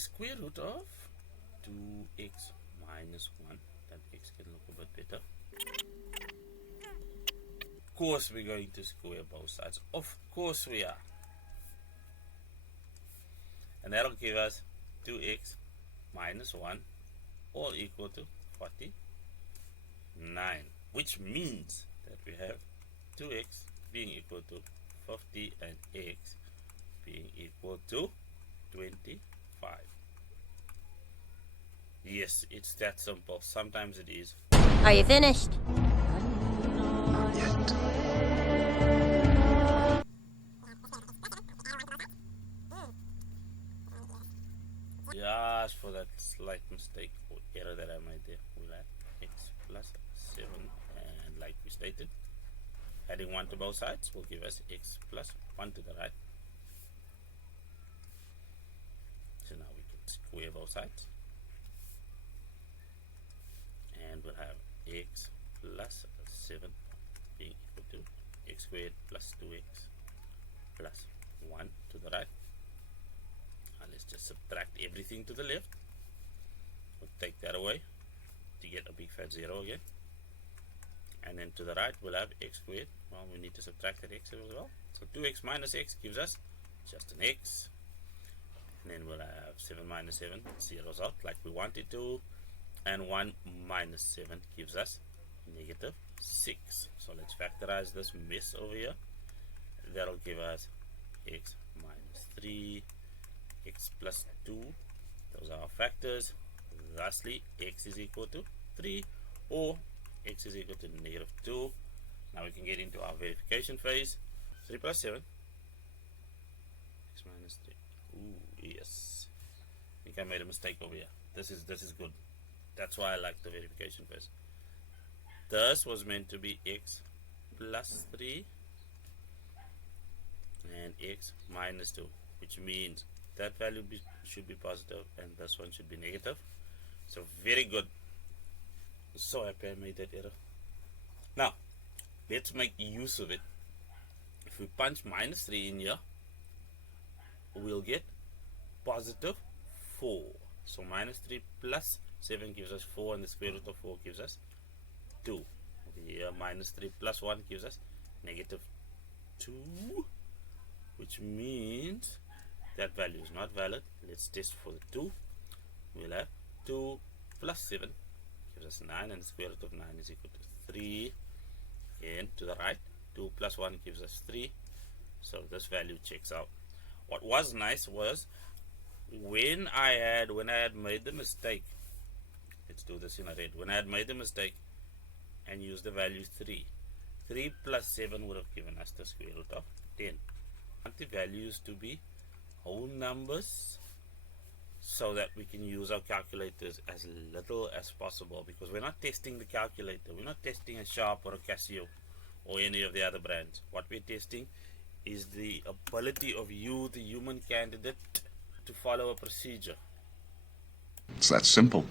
square root of 2x minus 1. That x can look a bit better. Of course we're going to square both sides. Of course we are. And that'll give us 2x minus 1 all equal to 49. Which means that we have 2x being equal to 50 and x being equal to 25. Yes, it's that simple. Sometimes it is. Are you finished? Not yet. Just for that slight mistake or error that I made there, we'll add x plus 7, and like we stated, adding 1 to both sides will give us x plus 1 to the right. So now we can square both sides, and we'll have x plus 7 being equal to x squared plus 2x plus 1 to the right. Now let's just subtract everything to the left. We'll take that away to get a big fat 0 again. And then to the right we'll have x squared. Well, we need to subtract that x as well. So 2x minus x gives us just an x. And then we'll have 7 minus 7 zeros out like we wanted to. And 1 minus 7 gives us negative 6. So let's factorize this mess over here. That'll give us x minus 3, x plus 2. Those are our factors. Thusly, x is equal to 3 or x is equal to negative 2. Now we can get into our verification phase. 3 plus 7. X minus 3. Ooh, yes. I think I made a mistake over here. This is good. That's why I like the verification phase. This was meant to be x plus 3 and x minus 2, which means that value should be positive and this one should be negative. So very good. So happy I made that error. Now let's make use of it. If we punch minus 3 in here, we'll get positive 4. So minus 3 plus 7 gives us 4, and the square root of 4 gives us 2. Over here minus 3 plus 1 gives us negative 2, which means that value is not valid. Let's test for the 2. We'll have 2 plus 7 gives us 9, and the square root of 9 is equal to 3. Again to the right, 2 plus 1 gives us 3. So this value checks out. What was nice was when I had made the mistake. Let's do this in a red. When I had made the mistake and used the value 3, 3 plus 7 would have given us the square root of 10. I want the values to be whole numbers so that we can use our calculators as little as possible, because we're not testing the calculator. We're not testing a Sharp or a Casio or any of the other brands. What we're testing is the ability of you, the human candidate, to follow a procedure. It's that simple.